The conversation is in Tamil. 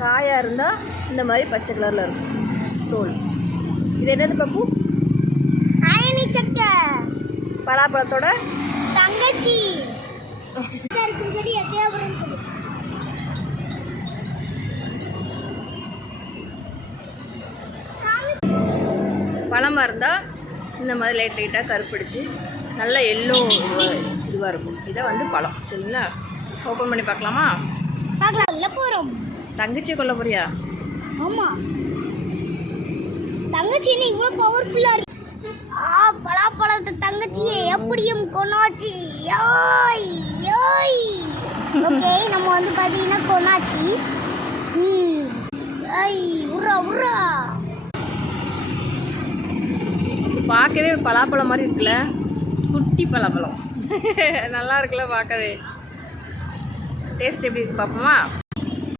காயாக இருந்தால் இந்த மாதிரி பச்சை கலரில் இருக்கும் தோல். இது என்னது பப்பு? அயனி சக்கை. பலாப்பழத்தோட தங்கச்சி இருக்குன்னு சொல்லி தேவைப்படுன்னு சொல்லி. பழமாக இருந்தால் இந்த மாதிரி லைட்டாக கருப்பிடிச்சு நல்லா எல்லோ இதுவாக இருக்கும். இதை வந்து பழம். சரிங்களா, ஓப்பன் பண்ணி பார்க்கலாமா? பார்க்கலாம். இல்லை போகிறோம். தங்கச்சியை கொல்ல போறியா? ஆமாம், தங்கச்சி என்ன இவ்வளோ பவர்ஃபுல்லாக இருக்கு. பலாப்பழத்தை தங்கச்சியே எப்படியும் கொண்டாச்சி. யோய் யோய். ஓகே, நம்ம வந்து பார்த்தீங்கன்னா கொண்டாச்சி. ஐய் உர்ரா உர்ரா. பார்க்கவே பலாப்பழம் மாதிரி இருக்குல்ல, குட்டி பலாப்பழம். நல்லா இருக்குல்ல பார்க்கவே. டேஸ்ட் எப்படி இருக்கு பார்ப்போமா?